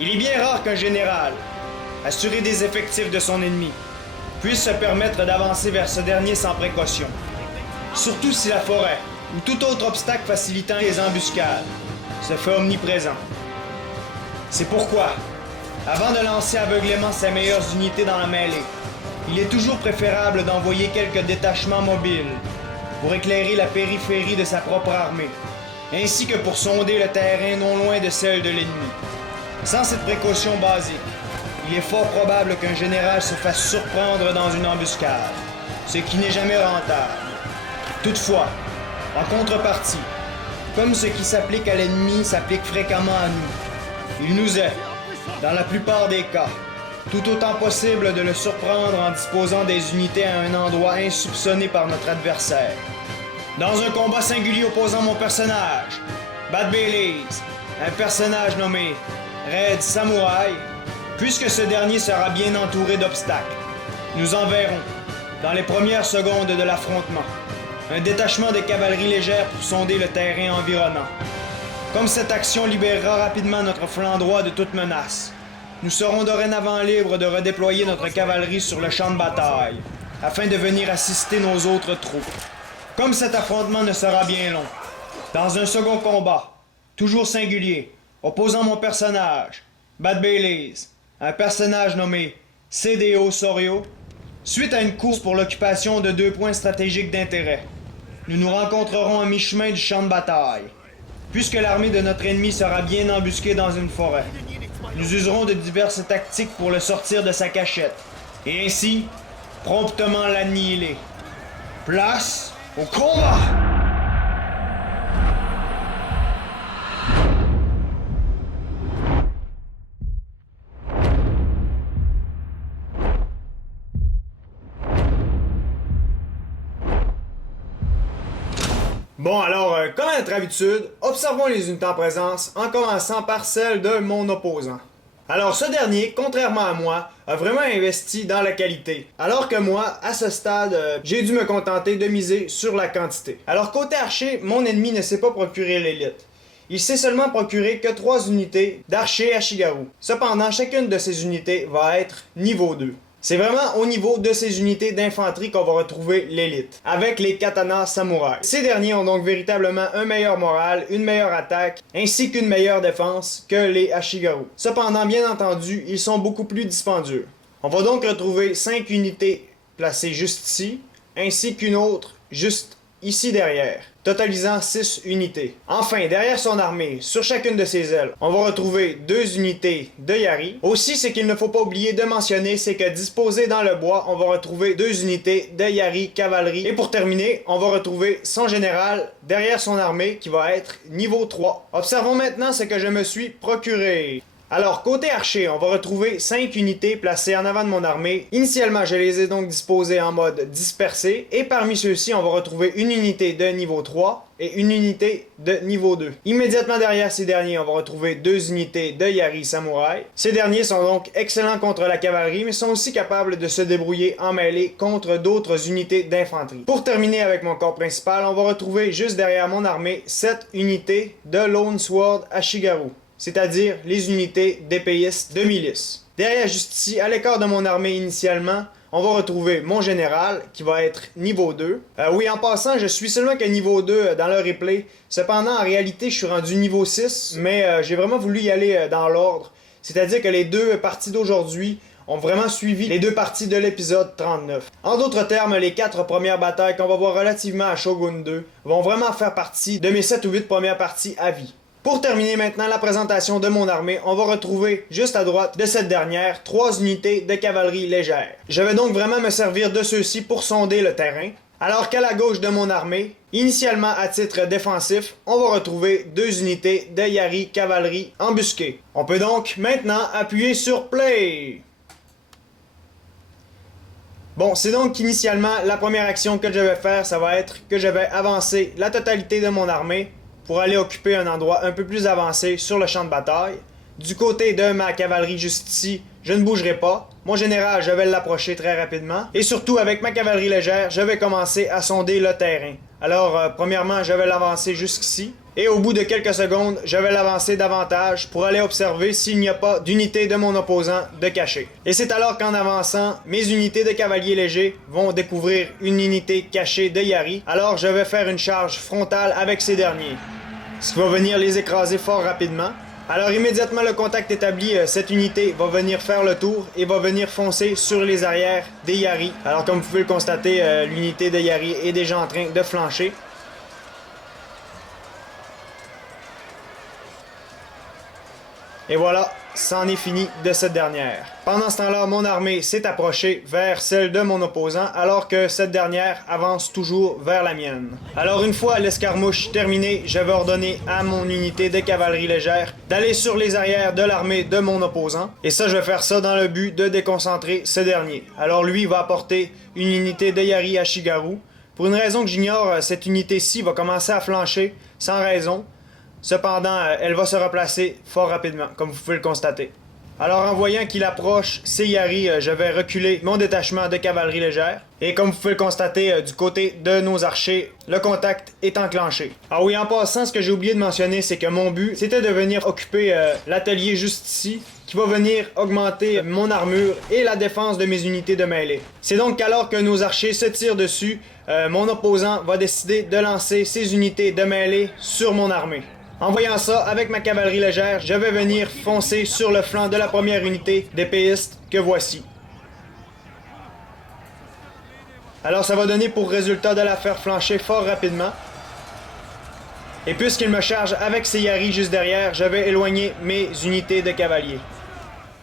Il est bien rare qu'un général, assuré des effectifs de son ennemi, puisse se permettre d'avancer vers ce dernier sans précaution. Surtout si la forêt, ou tout autre obstacle facilitant les embuscades, se fait omniprésent. C'est pourquoi, avant de lancer aveuglément ses meilleures unités dans la mêlée, il est toujours préférable d'envoyer quelques détachements mobiles pour éclairer la périphérie de sa propre armée, ainsi que pour sonder le terrain non loin de celle de l'ennemi. Sans cette précaution basique, il est fort probable qu'un général se fasse surprendre dans une embuscade, ce qui n'est jamais rentable. Toutefois, en contrepartie, comme ce qui s'applique à l'ennemi s'applique fréquemment à nous, il nous est, dans la plupart des cas, tout autant possible de le surprendre en disposant des unités à un endroit insoupçonné par notre adversaire. Dans un combat singulier opposant mon personnage, Bad Baileys, un personnage nommé Red Samurai, puisque ce dernier sera bien entouré d'obstacles, nous enverrons, dans les premières secondes de l'affrontement, un détachement de cavalerie légère pour sonder le terrain environnant. Comme cette action libérera rapidement notre flanc droit de toute menace, nous serons dorénavant libres de redéployer notre cavalerie sur le champ de bataille, afin de venir assister nos autres troupes. Comme cet affrontement ne sera bien long, dans un second combat, toujours singulier, opposant mon personnage, Bad Baileys, un personnage nommé CDO Sorio, suite à une course pour l'occupation de 2 points stratégiques d'intérêt, nous nous rencontrerons à mi-chemin du champ de bataille. Puisque l'armée de notre ennemi sera bien embusquée dans une forêt, nous userons de diverses tactiques pour le sortir de sa cachette, et ainsi, promptement l'annihiler. Place au combat! Bon alors, comme à notre habitude, observons les unités en présence en commençant par celle de mon opposant. Alors ce dernier, contrairement à moi, a vraiment investi dans la qualité, alors que moi, à ce stade, j'ai dû me contenter de miser sur la quantité. Alors côté archer, mon ennemi ne s'est pas procuré l'élite. Il s'est seulement procuré que 3 unités d'archer Ashigaru. Cependant, chacune de ces unités va être niveau 2. C'est vraiment au niveau de ces unités d'infanterie qu'on va retrouver l'élite, avec les katanas samouraïs. Ces derniers ont donc véritablement un meilleur moral, une meilleure attaque, ainsi qu'une meilleure défense que les Ashigaru. Cependant, bien entendu, ils sont beaucoup plus dispendieux. On va donc retrouver 5 unités placées juste ici, ainsi qu'une autre juste ici derrière, totalisant 6 unités. Enfin, derrière son armée, sur chacune de ses ailes, on va retrouver 2 unités de Yari. Aussi, ce qu'il ne faut pas oublier de mentionner, c'est que disposé dans le bois, on va retrouver 2 unités de Yari cavalerie. Et pour terminer, on va retrouver son général derrière son armée qui va être niveau 3. Observons maintenant ce que je me suis procuré. Alors, côté archer, on va retrouver 5 unités placées en avant de mon armée. Initialement, je les ai donc disposées en mode dispersé. Et parmi ceux-ci, on va retrouver une unité de niveau 3 et une unité de niveau 2. Immédiatement derrière ces derniers, on va retrouver 2 unités de Yari Samurai. Ces derniers sont donc excellents contre la cavalerie, mais sont aussi capables de se débrouiller en mêlée contre d'autres unités d'infanterie. Pour terminer avec mon corps principal, on va retrouver juste derrière mon armée 7 unités de Lone Sword Ashigaru, c'est-à-dire les unités d'épéistes de milice. Derrière juste ici, à l'écart de mon armée initialement, on va retrouver mon général qui va être niveau 2. Oui, en passant, je suis seulement qu'à niveau 2 dans le replay. Cependant, en réalité, je suis rendu niveau 6, mais j'ai vraiment voulu y aller dans l'ordre. C'est-à-dire que les 2 parties d'aujourd'hui ont vraiment suivi les 2 parties de l'épisode 39. En d'autres termes, les 4 premières batailles qu'on va voir relativement à Shogun 2 vont vraiment faire partie de mes 7 ou 8 premières parties à vie. Pour terminer maintenant la présentation de mon armée, on va retrouver juste à droite de cette dernière 3 unités de cavalerie légère. Je vais donc vraiment me servir de ceux-ci pour sonder le terrain. Alors qu'à la gauche de mon armée, initialement à titre défensif, on va retrouver 2 unités de Yari cavalerie embusquée. On peut donc maintenant appuyer sur Play. Bon, c'est donc qu'initialement, la première action que je vais faire, ça va être que je vais avancer la totalité de mon armée pour aller occuper un endroit un peu plus avancé sur le champ de bataille. Du côté de ma cavalerie juste ici, je ne bougerai pas. Mon général, je vais l'approcher très rapidement. Et surtout, avec ma cavalerie légère, je vais commencer à sonder le terrain, Alors, premièrement, je vais l'avancer jusqu'ici. Et au bout de quelques secondes, je vais l'avancer davantage pour aller observer s'il n'y a pas d'unité de mon opposant de cachée. Et c'est alors qu'en avançant, mes unités de cavaliers légers vont découvrir une unité cachée de Yari. Alors je vais faire une charge frontale avec ces derniers, ce qui va venir les écraser fort rapidement. Alors immédiatement le contact établi, cette unité va venir faire le tour et va venir foncer sur les arrières des Yari. Alors comme vous pouvez le constater, l'unité de Yari est déjà en train de flancher. Et voilà, c'en est fini de cette dernière. Pendant ce temps-là, mon armée s'est approchée vers celle de mon opposant, alors que cette dernière avance toujours vers la mienne. Alors une fois l'escarmouche terminée, je vais ordonner à mon unité de cavalerie légère d'aller sur les arrières de l'armée de mon opposant. Et ça, je vais faire ça dans le but de déconcentrer ce dernier. Alors lui va apporter une unité de Yari Ashigaru. Pour une raison que j'ignore, cette unité-ci va commencer à flancher sans raison. Cependant, elle va se replacer fort rapidement, comme vous pouvez le constater. Alors en voyant qu'il approche ces Yari, je vais reculer mon détachement de cavalerie légère. Et comme vous pouvez le constater, du côté de nos archers, le contact est enclenché. Ah oui, en passant, ce que j'ai oublié de mentionner, c'est que mon but, c'était de venir occuper l'atelier juste ici, qui va venir augmenter mon armure et la défense de mes unités de mêlée. C'est donc qu'alors que nos archers se tirent dessus, mon opposant va décider de lancer ses unités de mêlée sur mon armée. En voyant ça, avec ma cavalerie légère, je vais venir foncer sur le flanc de la première unité d'épéistes que voici. Alors ça va donner pour résultat de la faire flancher fort rapidement. Et puisqu'il me charge avec ses Yari juste derrière, je vais éloigner mes unités de cavaliers.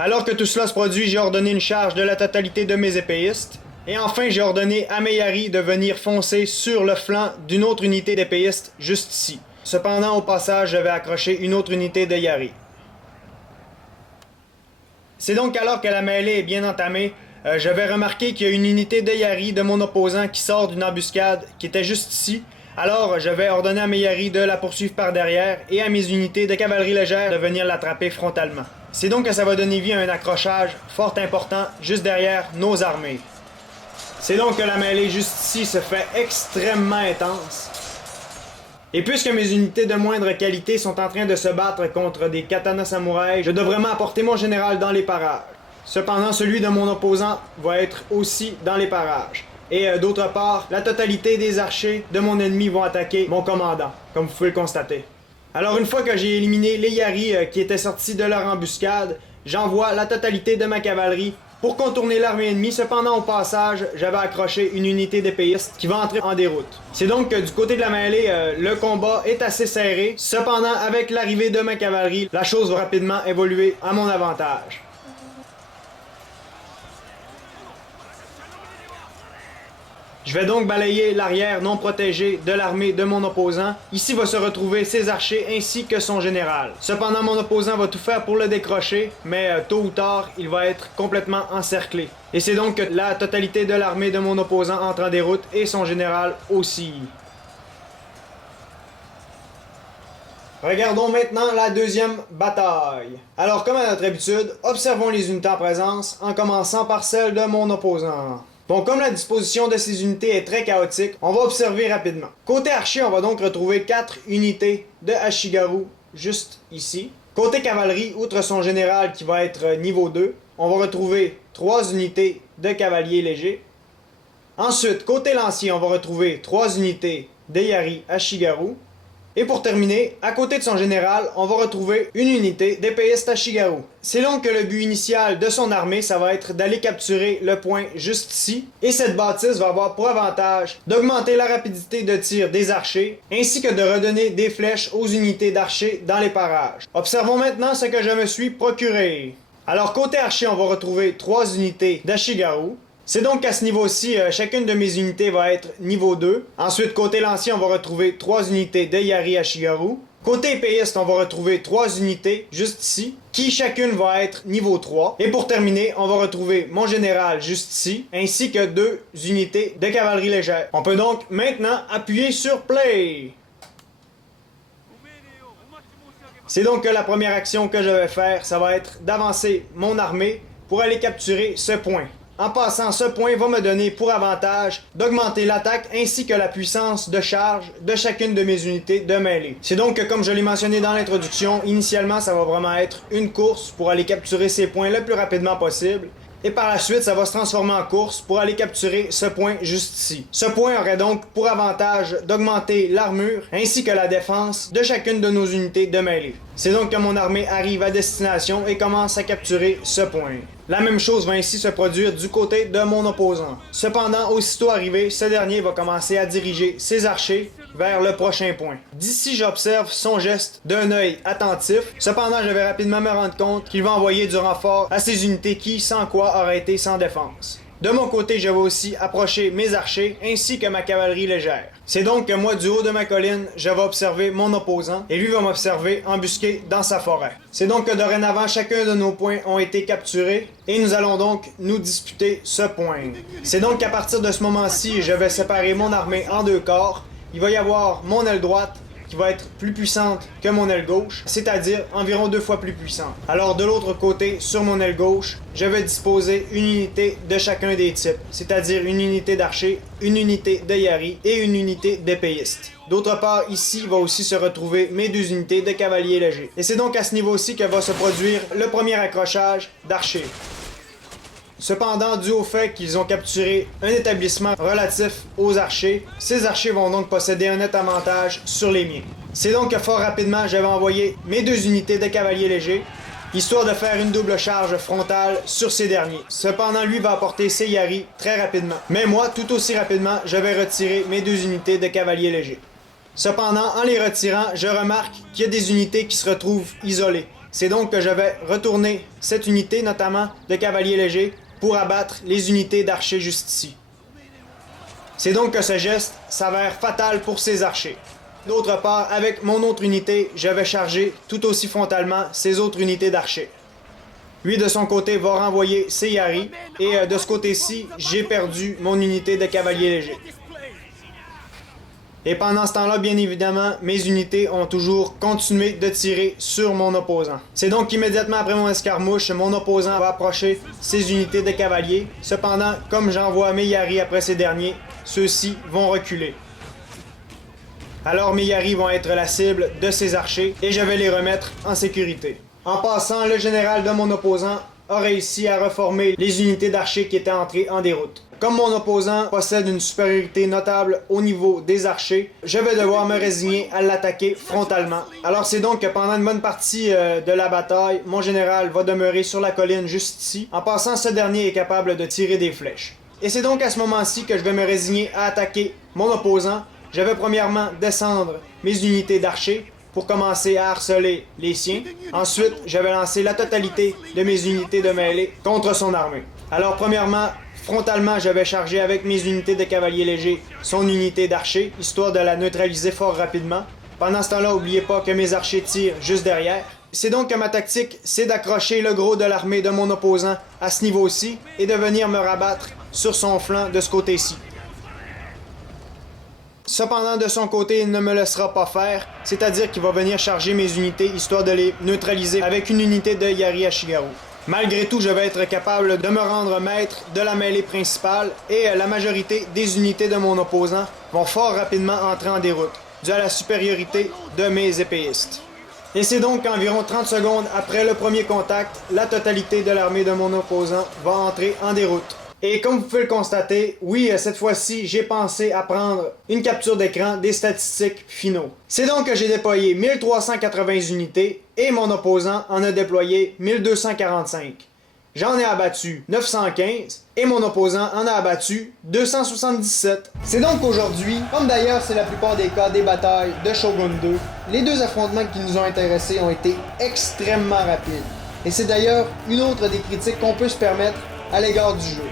Alors que tout cela se produit, j'ai ordonné une charge de la totalité de mes épéistes. Et enfin, j'ai ordonné à mes Yari de venir foncer sur le flanc d'une autre unité d'épéistes juste ici. Cependant, au passage, je vais accrocher une autre unité de Yari. C'est donc alors que la mêlée est bien entamée, je vais remarquer qu'il y a une unité de Yari de mon opposant qui sort d'une embuscade qui était juste ici. Alors, je vais ordonner à mes Yari de la poursuivre par derrière et à mes unités de cavalerie légère de venir l'attraper frontalement. C'est donc que ça va donner vie à un accrochage fort important juste derrière nos armées. C'est donc que la mêlée juste ici se fait extrêmement intense. Et puisque mes unités de moindre qualité sont en train de se battre contre des katanas samouraïs, je dois vraiment apporter mon général dans les parages. Cependant, celui de mon opposant va être aussi dans les parages. Et d'autre part, la totalité des archers de mon ennemi vont attaquer mon commandant, comme vous pouvez le constater. Alors une fois que j'ai éliminé les Yari qui étaient sortis de leur embuscade, j'envoie la totalité de ma cavalerie pour contourner l'armée ennemie. Cependant, au passage, j'avais accroché une unité d'épéistes qui va entrer en déroute. C'est donc que du côté de la mêlée, le combat est assez serré. Cependant, avec l'arrivée de ma cavalerie, la chose va rapidement évoluer à mon avantage. Je vais donc balayer l'arrière non protégé de l'armée de mon opposant. Ici va se retrouver ses archers ainsi que son général. Cependant, mon opposant va tout faire pour le décrocher, mais tôt ou tard, il va être complètement encerclé. Et c'est donc que la totalité de l'armée de mon opposant entre en déroute et son général aussi. Regardons maintenant la deuxième bataille. Alors, comme à notre habitude, observons les unités en présence, en commençant par celle de mon opposant. Bon, comme la disposition de ces unités est très chaotique, on va observer rapidement. Côté archer, on va donc retrouver 4 unités de Ashigaru juste ici. Côté cavalerie, outre son général qui va être niveau 2, on va retrouver 3 unités de cavaliers légers. Ensuite, côté lancier, on va retrouver 3 unités de Yari Ashigaru. Et pour terminer, à côté de son général, on va retrouver une unité d'épéistes Ashigaru. C'est donc que le but initial de son armée, ça va être d'aller capturer le point juste ici. Et cette bâtisse va avoir pour avantage d'augmenter la rapidité de tir des archers, ainsi que de redonner des flèches aux unités d'archers dans les parages. Observons maintenant ce que je me suis procuré. Alors côté archer, on va retrouver 3 unités d'Ashigaru. C'est donc qu'à ce niveau-ci, chacune de mes unités va être niveau 2. Ensuite, côté lancier, on va retrouver 3 unités de Yari Ashigaru. Côté épéiste, on va retrouver 3 unités juste ici, qui chacune va être niveau 3. Et pour terminer, on va retrouver mon général juste ici, ainsi que 2 unités de cavalerie légère. On peut donc maintenant appuyer sur Play. C'est donc que la première action que je vais faire, ça va être d'avancer mon armée pour aller capturer ce point. En passant, ce point va me donner pour avantage d'augmenter l'attaque ainsi que la puissance de charge de chacune de mes unités de mêlée. C'est donc que, comme je l'ai mentionné dans l'introduction, initialement ça va vraiment être une course pour aller capturer ces points le plus rapidement possible. Et par la suite, ça va se transformer en course pour aller capturer ce point juste ici. Ce point aurait donc pour avantage d'augmenter l'armure ainsi que la défense de chacune de nos unités de mêlée. C'est donc que mon armée arrive à destination et commence à capturer ce point. La même chose va ainsi se produire du côté de mon opposant. Cependant, aussitôt arrivé, ce dernier va commencer à diriger ses archers vers le prochain point. D'ici, j'observe son geste d'un œil attentif. Cependant, je vais rapidement me rendre compte qu'il va envoyer du renfort à ces unités qui, sans quoi, auraient été sans défense. De mon côté, je vais aussi approcher mes archers ainsi que ma cavalerie légère. C'est donc que moi, du haut de ma colline, je vais observer mon opposant et lui va m'observer embusqué dans sa forêt. C'est donc que dorénavant, chacun de nos points ont été capturés et nous allons donc nous disputer ce point. C'est donc qu'à partir de ce moment-ci, je vais séparer mon armée en deux corps. Il va y avoir mon aile droite qui va être plus puissante que mon aile gauche, c'est-à-dire environ 2 fois plus puissante. Alors de l'autre côté, sur mon aile gauche, je vais disposer une unité de chacun des types, c'est-à-dire une unité d'archer, une unité de yari et une unité d'épéiste. D'autre part, ici va aussi se retrouver mes 2 unités de cavaliers légers. Et c'est donc à ce niveau-ci que va se produire le premier accrochage d'archers. Cependant, dû au fait qu'ils ont capturé un établissement relatif aux archers, ces archers vont donc posséder un net avantage sur les miens. C'est donc que fort rapidement, je vais envoyer mes 2 unités de cavaliers légers, histoire de faire une double charge frontale sur ces derniers. Cependant, lui va apporter ses yari très rapidement. Mais moi, tout aussi rapidement, je vais retirer mes 2 unités de cavaliers légers. Cependant, en les retirant, je remarque qu'il y a des unités qui se retrouvent isolées. C'est donc que je vais retourner cette unité, notamment de cavaliers légers, pour abattre les unités d'archers juste ici. C'est donc que ce geste s'avère fatal pour ces archers. D'autre part, avec mon autre unité, je vais charger tout aussi frontalement ces autres unités d'archers. Lui, de son côté, va renvoyer ses yari, et de ce côté-ci, j'ai perdu mon unité de cavaliers légers. Et pendant ce temps-là, bien évidemment, mes unités ont toujours continué de tirer sur mon opposant. C'est donc qu'immédiatement après mon escarmouche, mon opposant va approcher ses unités de cavaliers. Cependant, comme j'envoie mes yari après ces derniers, ceux-ci vont reculer. Alors mes yari vont être la cible de ces archers et je vais les remettre en sécurité. En passant, le général de mon opposant a réussi à reformer les unités d'archers qui étaient entrées en déroute. Comme mon opposant possède une supériorité notable au niveau des archers, je vais devoir me résigner à l'attaquer frontalement. Alors c'est donc que pendant une bonne partie de la bataille, mon général va demeurer sur la colline juste ici. En passant, ce dernier est capable de tirer des flèches. Et c'est donc à ce moment-ci que je vais me résigner à attaquer mon opposant. Je vais premièrement descendre mes unités d'archers pour commencer à harceler les siens. Ensuite, je vais lancer la totalité de mes unités de mêlée contre son armée. Alors premièrement, frontalement, je vais charger avec mes unités de cavaliers légers son unité d'archers, histoire de la neutraliser fort rapidement. Pendant ce temps-là, n'oubliez pas que mes archers tirent juste derrière. C'est donc que ma tactique, c'est d'accrocher le gros de l'armée de mon opposant à ce niveau-ci et de venir me rabattre sur son flanc de ce côté-ci. Cependant, de son côté, il ne me laissera pas faire, c'est-à-dire qu'il va venir charger mes unités, histoire de les neutraliser avec une unité de Yari Ashigaru. Malgré tout, je vais être capable de me rendre maître de la mêlée principale et la majorité des unités de mon opposant vont fort rapidement entrer en déroute, dû à la supériorité de mes épéistes. Et c'est donc qu'environ 30 secondes après le premier contact, la totalité de l'armée de mon opposant va entrer en déroute. Et comme vous pouvez le constater, oui, cette fois-ci, j'ai pensé à prendre une capture d'écran des statistiques finaux. C'est donc que j'ai déployé 1380 unités et mon opposant en a déployé 1245. J'en ai abattu 915 et mon opposant en a abattu 277. C'est donc qu'aujourd'hui, comme d'ailleurs c'est la plupart des cas des batailles de Shogun 2, les 2 affrontements qui nous ont intéressés ont été extrêmement rapides. Et c'est d'ailleurs une autre des critiques qu'on peut se permettre à l'égard du jeu.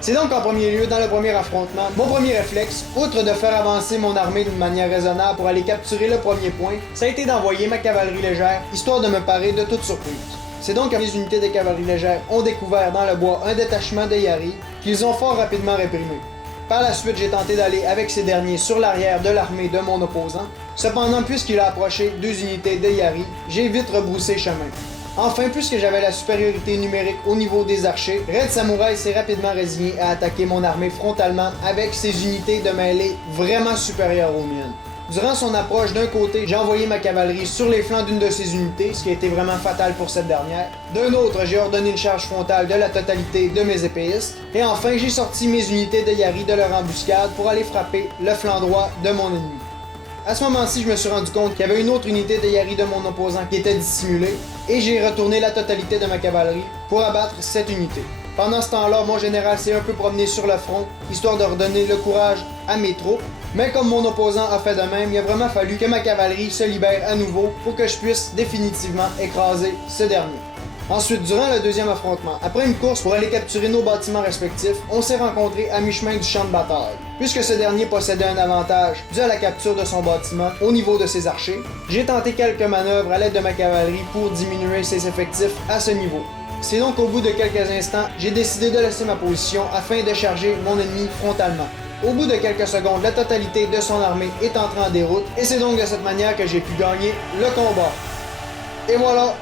C'est donc en premier lieu, dans le premier affrontement, mon premier réflexe, outre de faire avancer mon armée d'une manière raisonnable pour aller capturer le premier point, ça a été d'envoyer ma cavalerie légère, histoire de me parer de toute surprise. C'est donc que mes unités de cavalerie légère ont découvert dans le bois un détachement de Yari qu'ils ont fort rapidement réprimé. Par la suite, j'ai tenté d'aller avec ces derniers sur l'arrière de l'armée de mon opposant. Cependant, puisqu'il a approché 2 unités de Yari, j'ai vite rebroussé chemin. Enfin, puisque j'avais la supériorité numérique au niveau des archers, Red Samurai s'est rapidement résigné à attaquer mon armée frontalement avec ses unités de mêlée vraiment supérieures aux miennes. Durant son approche, d'un côté, j'ai envoyé ma cavalerie sur les flancs d'une de ses unités, ce qui a été vraiment fatal pour cette dernière. D'un autre, j'ai ordonné une charge frontale de la totalité de mes épéistes. Et enfin, j'ai sorti mes unités de Yari de leur embuscade pour aller frapper le flanc droit de mon ennemi. À ce moment-ci, je me suis rendu compte qu'il y avait une autre unité de Yari de mon opposant qui était dissimulée, et j'ai retourné la totalité de ma cavalerie pour abattre cette unité. Pendant ce temps-là, mon général s'est un peu promené sur le front, histoire de redonner le courage à mes troupes, mais comme mon opposant a fait de même, il a vraiment fallu que ma cavalerie se libère à nouveau pour que je puisse définitivement écraser ce dernier. Ensuite, durant le deuxième affrontement, après une course pour aller capturer nos bâtiments respectifs, on s'est rencontrés à mi-chemin du champ de bataille. Puisque ce dernier possédait un avantage dû à la capture de son bâtiment au niveau de ses archers, j'ai tenté quelques manœuvres à l'aide de ma cavalerie pour diminuer ses effectifs à ce niveau. C'est donc au bout de quelques instants, j'ai décidé de laisser ma position afin de charger mon ennemi frontalement. Au bout de quelques secondes, la totalité de son armée est entrée en déroute, et c'est donc de cette manière que j'ai pu gagner le combat. Et voilà,